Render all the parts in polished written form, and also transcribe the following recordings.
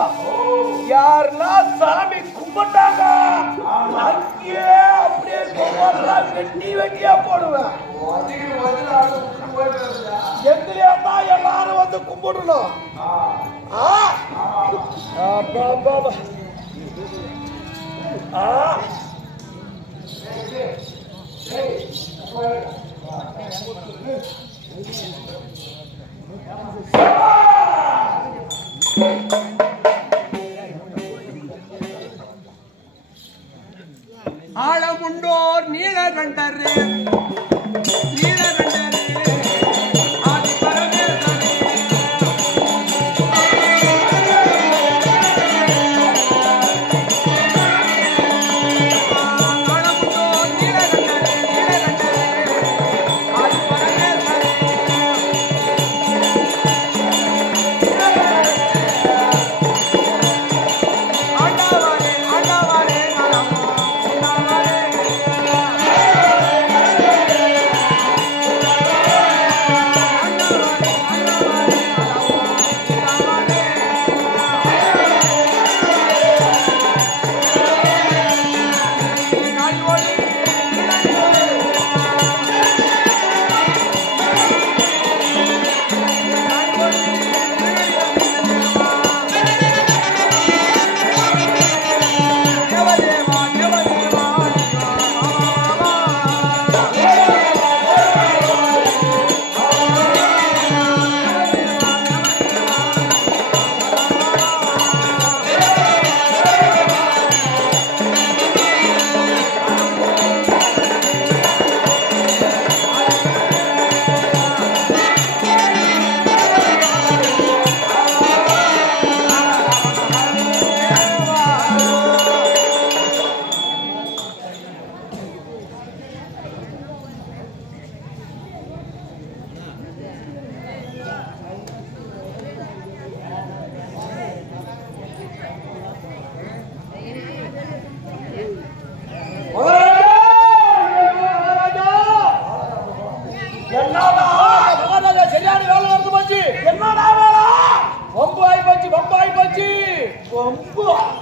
தெரியும். யாருன்னா சாமி கும்பிட்டாங்க அங்கேயே அப்படியே வெட்டி வெட்டியா போடுவேன். எங்களையா தான் எல்லாரும் வந்து கும்பிடணும். ஆழமுண்டோர் நீலகண்டர்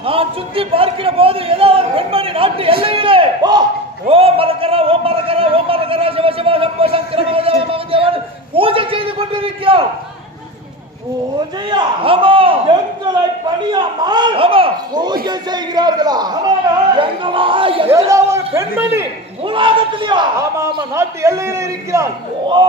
நான் சுத்தி பார்க்கிற போது ஏதோ ஒரு பெண்மணி நாட்டு எல்லையிலே ஓம் மரகரா ஓம் மரகரா ஓம் மரகரா சிவ சிவ சம்போ சங்கர மகாதேவன் பூஜை செய்து கொண்டிருக்கிறார். பூஜையா? ஆமா. எங்களை பணியாமல் ஆமா பூஜை செய்கிறார்களா? ஏதோ ஒரு பெண்மணி மூலாகத்திலையா? ஆமா ஆமா நாட்டு எல்லையில இருக்கிறார். ஓ